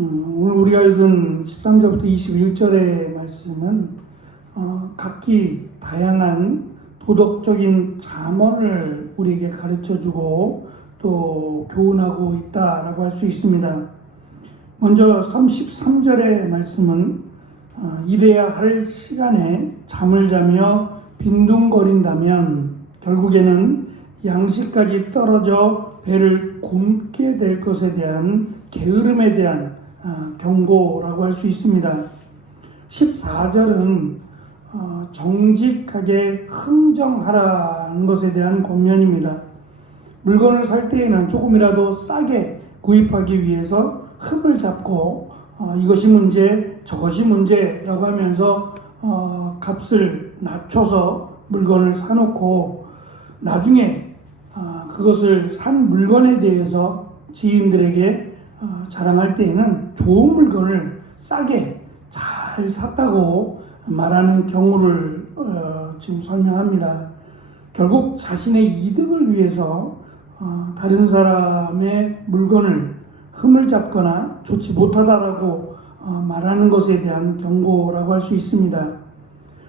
오늘 우리가 읽은 13절부터 21절의 말씀은 각기 다양한 도덕적인 잠언을 우리에게 가르쳐주고 또 교훈하고 있다라고 할 수 있습니다. 먼저 33절의 말씀은 일해야 할 시간에 잠을 자며 빈둥거린다면 결국에는 양식까지 떨어져 배를 굶게 될 것에 대한 게으름에 대한 경고라고 할 수 있습니다. 14절은 정직하게 흥정하라는 것에 대한 권면입니다. 물건을 살 때에는 조금이라도 싸게 구입하기 위해서 흠을 잡고 이것이 문제, 저것이 문제라고 하면서 값을 낮춰서 물건을 사놓고 나중에 그것을 산 물건에 대해서 지인들에게 자랑할 때에는 좋은 물건을 싸게 잘 샀다고 말하는 경우를 지금 설명합니다. 결국 자신의 이득을 위해서 다른 사람의 물건을 흠을 잡거나 좋지 못하다라고 말하는 것에 대한 경고라고 할 수 있습니다.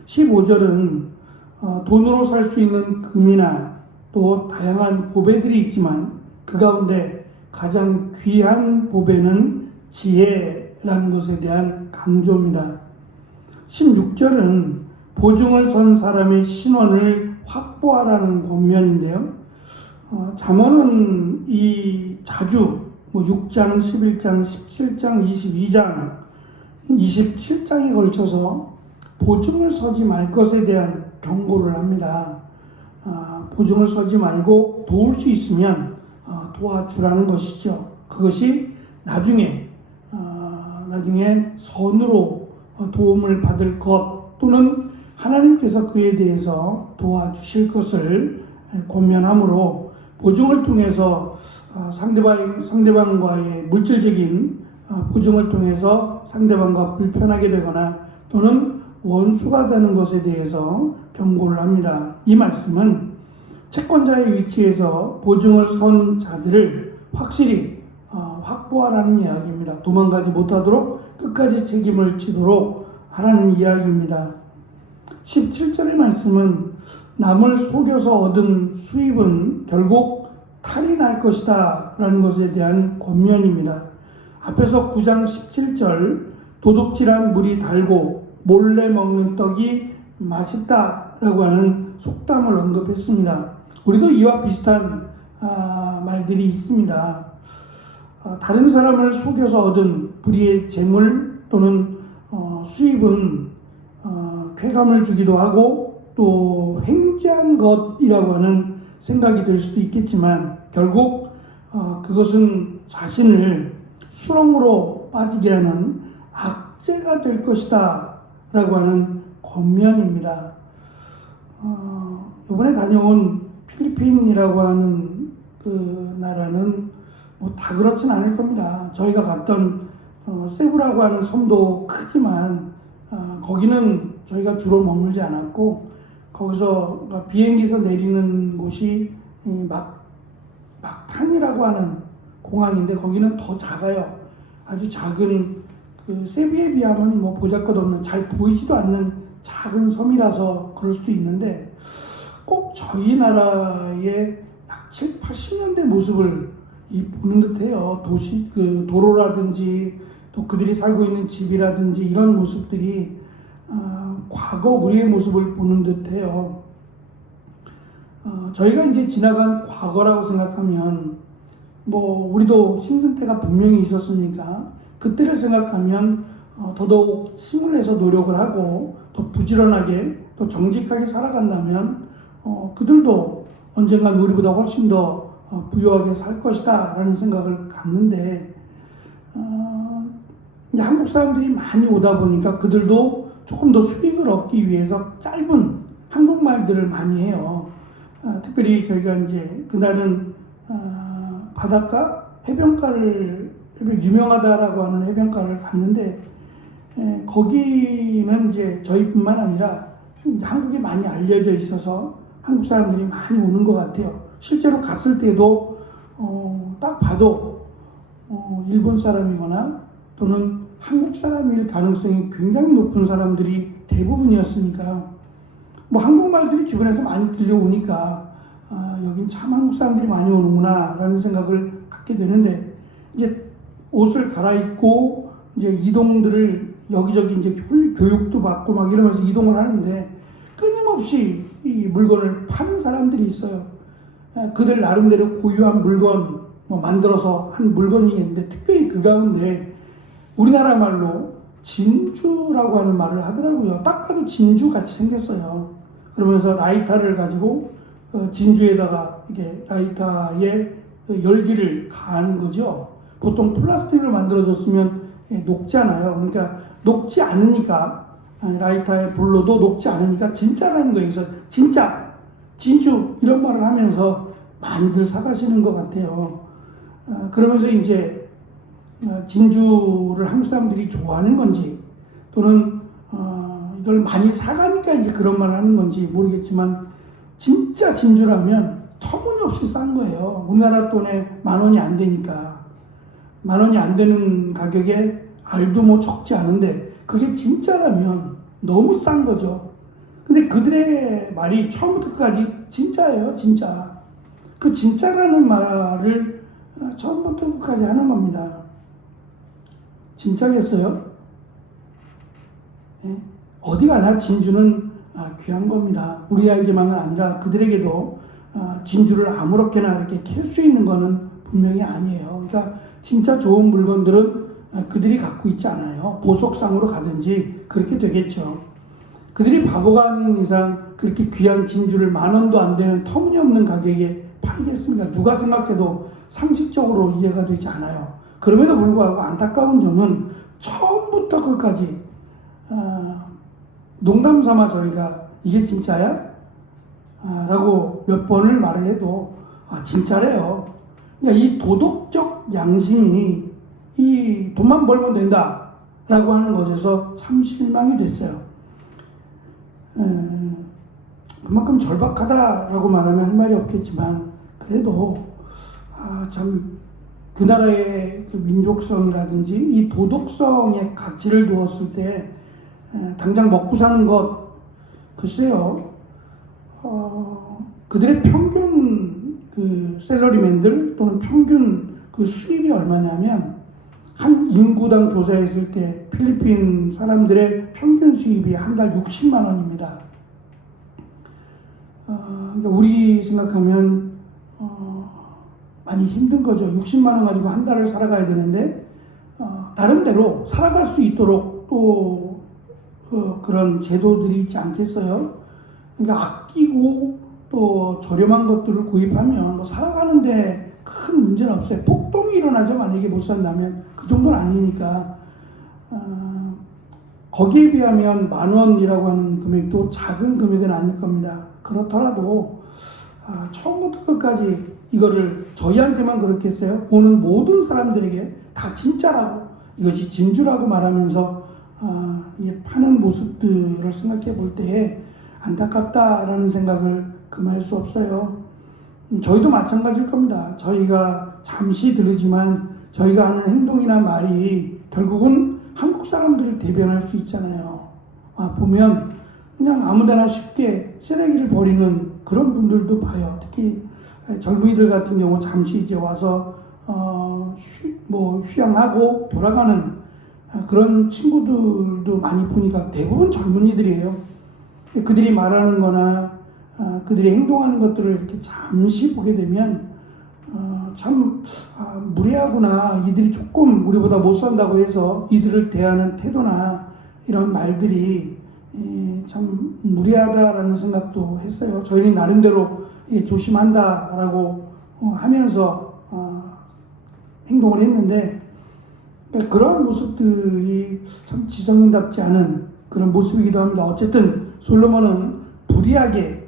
15절은 돈으로 살 수 있는 금이나 또 다양한 보배들이 있지만 그 가운데 가장 귀한 보배는 지혜라는 것에 대한 강조입니다. 16절은 보증을 선 사람의 신원을 확보하라는 권면인데요. 잠언은 자주 6장, 11장, 17장, 22장, 27장에 걸쳐서 보증을 서지 말 것에 대한 경고를 합니다. 보증을 서지 말고 도울 수 있으면 도와주라는 것이죠. 그것이 나중에 선으로 도움을 받을 것 또는 하나님께서 그에 대해서 도와주실 것을 권면하므로 보증을 통해서 상대방과의 물질적인 보증을 통해서 상대방과 불편하게 되거나 또는 원수가 되는 것에 대해서 경고를 합니다. 이 말씀은 채권자의 위치에서 보증을 선 자들을 확실히 확보하라는 이야기입니다. 도망가지 못하도록 끝까지 책임을 지도록 하라는 이야기입니다. 17절의 말씀은 남을 속여서 얻은 수입은 결국 탈이 날 것이다 라는 것에 대한 권면입니다. 앞에서 9장 17절 도둑질한 물이 달고 몰래 먹는 떡이 맛있다 라고 하는 속담을 언급했습니다. 우리도 이와 비슷한 말들이 있습니다. 다른 사람을 속여서 얻은 불의의 재물 또는 수입은 쾌감을 주기도 하고 또 횡재한 것이라고 하는 생각이 들 수도 있겠지만 결국 그것은 자신을 수렁으로 빠지게 하는 악재가 될 것이다 라고 하는 권면입니다. 이번에 다녀온 필리핀이라고 하는 그 나라는 다 그렇진 않을 겁니다. 저희가 갔던 세부라고 하는 섬도 크지만 거기는 저희가 주로 머물지 않았고 거기서 비행기에서 내리는 곳이 막탄이라고 하는 공항인데 거기는 더 작아요. 아주 작은 그 세부에 비하면 보잘것없는 잘 보이지도 않는 작은 섬이라서 그럴 수도 있는데 꼭 저희 나라의 약 7, 80년대 모습을 보는 듯해요. 도로라든지 또 그들이 살고 있는 집이라든지 이런 모습들이 과거 우리의 모습을 보는 듯해요. 저희가 이제 지나간 과거라고 생각하면 우리도 힘든 때가 분명히 있었으니까 그때를 생각하면 더더욱 힘을 내서 노력을 하고 더 부지런하게 또 정직하게 살아간다면 그들도 언젠간 우리보다 훨씬 더 부유하게 살 것이다 라는 생각을 갖는데 이제 한국 사람들이 많이 오다 보니까 그들도 조금 더 수익을 얻기 위해서 짧은 한국말들을 많이 해요. 특별히 저희가 이제 그날은 바닷가 해변가를 유명하다라고 하는 해변가를 갔는데 거기는 이제 저희뿐만 아니라 한국에 많이 알려져 있어서 한국 사람들이 많이 오는 것 같아요. 실제로 갔을 때도 딱 봐도 일본 사람이거나 또는 한국 사람일 가능성이 굉장히 높은 사람들이 대부분이었으니까 뭐 한국말들이 주변에서 많이 들려오니까 여긴 참 한국 사람들이 많이 오는구나 라는 생각을 갖게 되는데, 이제 옷을 갈아입고 이제 이동들을 여기저기 이제 교육도 받고 막 이러면서 이동을 하는데 끊임없이 이 물건을 파는 사람들이 있어요. 그들 나름대로 고유한 물건 뭐 만들어서 한 물건이 있는데, 특별히 그 가운데 우리나라 말로 진주라고 하는 말을 하더라고요. 딱 봐도 진주 같이 생겼어요. 그러면서 라이터를 가지고 진주에다가 이게 라이터에 열기를 가하는 거죠. 보통 플라스틱을 만들어줬으면 녹잖아요. 그러니까 녹지 않으니까, 라이터에 불러도 녹지 않으니까 진짜라는 거예요. 그래서 진짜, 진주 이런 말을 하면서 많이들 사가시는 것 같아요. 그러면서 이제 진주를 한국 사람들이 좋아하는 건지, 또는 이걸 많이 사가니까 이제 그런 말을 하는 건지 모르겠지만, 진짜 진주라면 터무니없이 싼 거예요. 우리나라 돈에 10,000원이 안 되니까. 10,000원이 안 되는 가격에 알도 뭐 적지 않은데 그게 진짜라면 너무 싼 거죠. 근데 그들의 말이 처음부터 끝까지 진짜예요, 진짜. 그 진짜라는 말을 처음부터 끝까지 하는 겁니다. 진짜겠어요? 예? 어디 가나 진주는 귀한 겁니다. 우리에게만은 아니라 그들에게도 진주를 아무렇게나 이렇게 캘 수 있는 거는 분명히 아니에요. 그러니까 진짜 좋은 물건들은 그들이 갖고 있지 않아요. 보석상으로 가든지 그렇게 되겠죠. 그들이 바보가 아닌 이상 그렇게 귀한 진주를 10,000원도 안 되는 터무니없는 가격에 팔겠습니까? 누가 생각해도 상식적으로 이해가 되지 않아요. 그럼에도 불구하고 안타까운 점은 처음부터 끝까지 농담 삼아 저희가 이게 진짜야? 라고 몇 번을 말을 해도 진짜래요. 그러니까 이 도덕적 양심이 이 돈만 벌면 된다 라고 하는 것에서 참 실망이 됐어요. 그만큼 절박하다라고 말하면 할 말이 없겠지만, 그래도 참 그 나라의 그 민족성이라든지 이 도덕성의 가치를 두었을 때 당장 먹고 사는 것, 글쎄요, 그들의 평균 그 샐러리맨들 또는 평균 그 수입이 얼마냐면, 한 인구당 조사했을 때 필리핀 사람들의 평균 수입이 한 달 60만 원입니다. 그러니까 우리 생각하면 많이 힘든 거죠. 60만 원 가지고 한 달을 살아가야 되는데 나름대로 살아갈 수 있도록 또 그런 제도들이 있지 않겠어요? 그러니까 아끼고 또 저렴한 것들을 구입하면 뭐 살아가는데 큰 문제는 없어요. 폭동이 일어나죠. 만약에 못 산다면. 그 정도는 아니니까. 거기에 비하면 10,000원이라고 하는 금액도 작은 금액은 아닐 겁니다. 그렇더라도 처음부터 끝까지 이거를 저희한테만 그렇겠어요? 보는 모든 사람들에게 다 진짜라고, 이것이 진주라고 말하면서 파는 모습들을 생각해 볼 때에 안타깝다라는 생각을 금할 수 없어요. 저희도 마찬가지일 겁니다. 저희가 잠시 들으지만 저희가 하는 행동이나 말이 결국은 한국 사람들을 대변할 수 있잖아요. 보면 그냥 아무데나 쉽게 쓰레기를 버리는 그런 분들도 봐요. 특히 젊은이들 같은 경우 잠시 이제 와서 휴양하고 돌아가는 그런 친구들도 많이 보니까 대부분 젊은이들이에요. 그들이 말하는 거나 그들이 행동하는 것들을 이렇게 잠시 보게 되면 참 무례하구나. 이들이 조금 우리보다 못 산다고 해서 이들을 대하는 태도나 이런 말들이 참 무례하다라는 생각도 했어요. 저희는 나름대로 조심한다라고 하면서 행동을 했는데, 그러한 모습들이 참 지성인답지 않은 그런 모습이기도 합니다. 어쨌든 솔로몬은 불의하게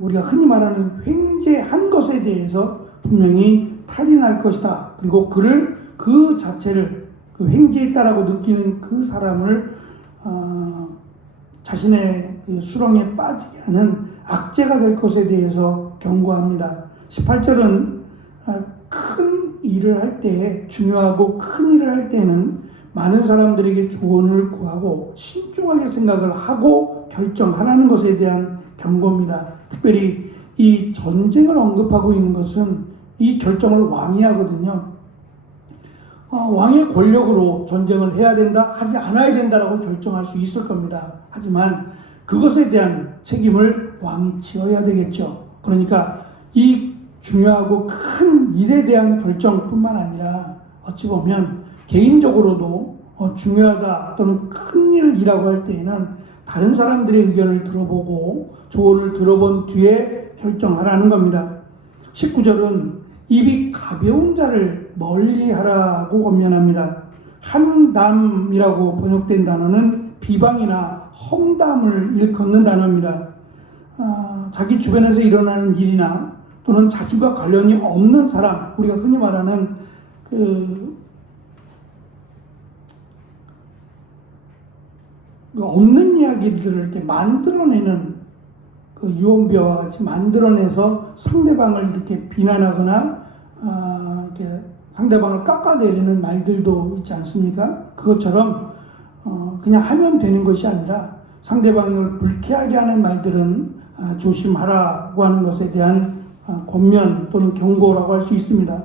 우리가 흔히 말하는 횡재한 것에 대해서 분명히 탈이 날 것이다. 그리고 그를 그 자체를 횡재했다라고 느끼는 그 사람을 자신의 그 수렁에 빠지게 하는 악재가 될 것에 대해서 경고합니다. 18절은 큰 일을 할 때, 중요하고 큰 일을 할 때는 많은 사람들에게 조언을 구하고 신중하게 생각을 하고 결정하라는 것에 대한 경고입니다. 특별히 이 전쟁을 언급하고 있는 것은 이 결정을 왕이 하거든요. 왕의 권력으로 전쟁을 해야 된다, 하지 않아야 된다라고 결정할 수 있을 겁니다. 하지만 그것에 대한 책임을 왕이 지어야 되겠죠. 그러니까 이 중요하고 큰 일에 대한 결정뿐만 아니라 어찌 보면 개인적으로도 중요하다 또는 큰 일이라고 할 때에는 다른 사람들의 의견을 들어보고 조언을 들어본 뒤에 결정하라는 겁니다. 19절은 입이 가벼운 자를 멀리하라고 권면합니다. 한담이라고 번역된 단어는 비방이나 험담을 일컫는 단어입니다. 자기 주변에서 일어나는 일이나 또는 자신과 관련이 없는 사람, 우리가 흔히 말하는 없는 이야기들을 이렇게 만들어내는 유언비어와 같이 만들어내서 상대방을 이렇게 비난하거나 이렇게 상대방을 깎아내리는 말들도 있지 않습니까? 그것처럼 그냥 하면 되는 것이 아니라 상대방을 불쾌하게 하는 말들은 조심하라고 하는 것에 대한 권면 또는 경고라고 할 수 있습니다.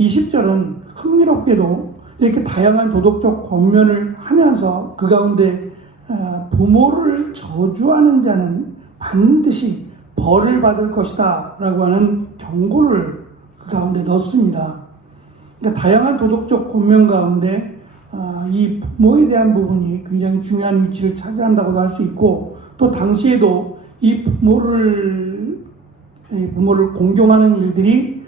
20절은 흥미롭게도 이렇게 다양한 도덕적 권면을 하면서 그 가운데 부모를 저주하는 자는 반드시 벌을 받을 것이다 라고 하는 경고를 그 가운데 넣습니다. 그러니까 다양한 도덕적 권면 가운데 이 부모에 대한 부분이 굉장히 중요한 위치를 차지한다고도 할 수 있고, 또 당시에도 이 부모를 공경하는 일들이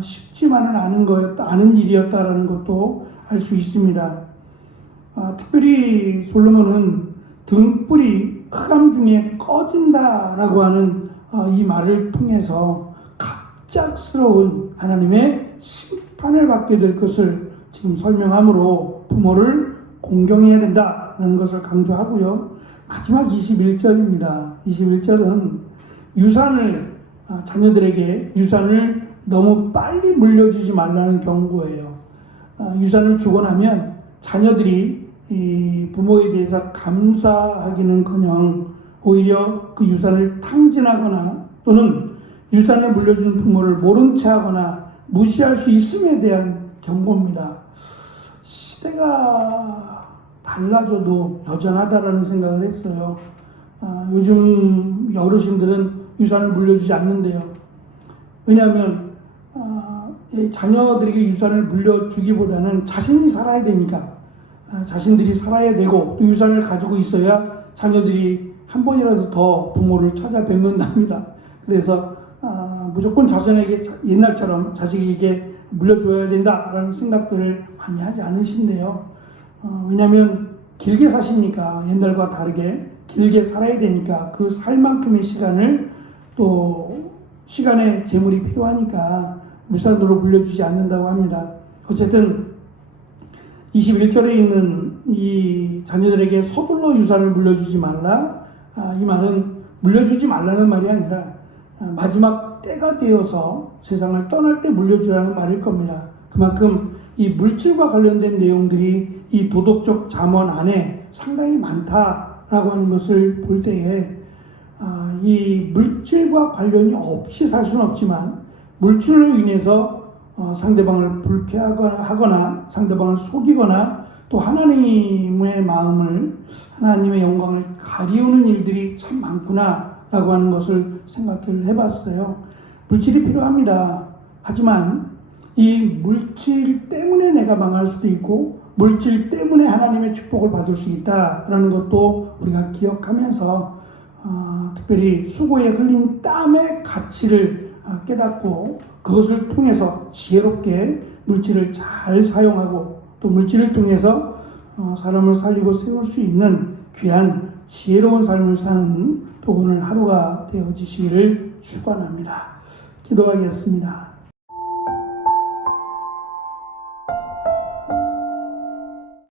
쉽지만은 않은 일이었다라는 것도 알 수 있습니다. 특별히 솔로몬은 등불이 흑암 중에 꺼진다라고 하는 이 말을 통해서 갑작스러운 하나님의 심판을 받게 될 것을 지금 설명함으로 부모를 공경해야 된다라는 것을 강조하고요. 마지막 21절입니다. 21절은 자녀들에게 유산을 너무 빨리 물려주지 말라는 경고예요. 유산을 주고 나면 자녀들이 이 부모에 대해서 감사하기는커녕 오히려 그 유산을 탕진하거나 또는 유산을 물려준 부모를 모른 채 하거나 무시할 수 있음에 대한 경고입니다. 시대가 달라져도 여전하다라는 생각을 했어요. 요즘 어르신들은 유산을 물려주지 않는데요. 왜냐하면 자녀들에게 유산을 물려주기보다는 자신이 살아야 되니까, 자신들이 살아야 되고 또 유산을 가지고 있어야 자녀들이 한 번이라도 더 부모를 찾아뵙는답니다. 그래서 무조건 자손에게 옛날처럼 자식에게 물려줘야 된다라는 생각들을 많이 하지 않으신데요. 왜냐하면 길게 사시니까, 옛날과 다르게 길게 살아야 되니까 그 살만큼의 시간을, 또 시간의 재물이 필요하니까 유산으로 물려주지 않는다고 합니다. 어쨌든 21절에 있는 이 자녀들에게 서둘러 유산을 물려주지 말라, 이 말은 물려주지 말라는 말이 아니라 마지막 때가 되어서 세상을 떠날 때 물려주라는 말일 겁니다. 그만큼 이 물질과 관련된 내용들이 이 도덕적 잠언 안에 상당히 많다라고 하는 것을 볼 때에 이 물질과 관련이 없이 살 수는 없지만 물질로 인해서 상대방을 불쾌하거나 상대방을 속이거나 또 하나님의 마음을, 하나님의 영광을 가리우는 일들이 참 많구나라고 하는 것을 생각을 해봤어요. 물질이 필요합니다. 하지만 이 물질 때문에 내가 망할 수도 있고 물질 때문에 하나님의 축복을 받을 수 있다라는 것도 우리가 기억하면서 특별히 수고에 흘린 땀의 가치를 깨닫고 그것을 통해서 지혜롭게 물질을 잘 사용하고 또 물질을 통해서 사람을 살리고 세울 수 있는 귀한 지혜로운 삶을 사는 또 오늘 하루가 되어지시기를 축원합니다. 기도하겠습니다.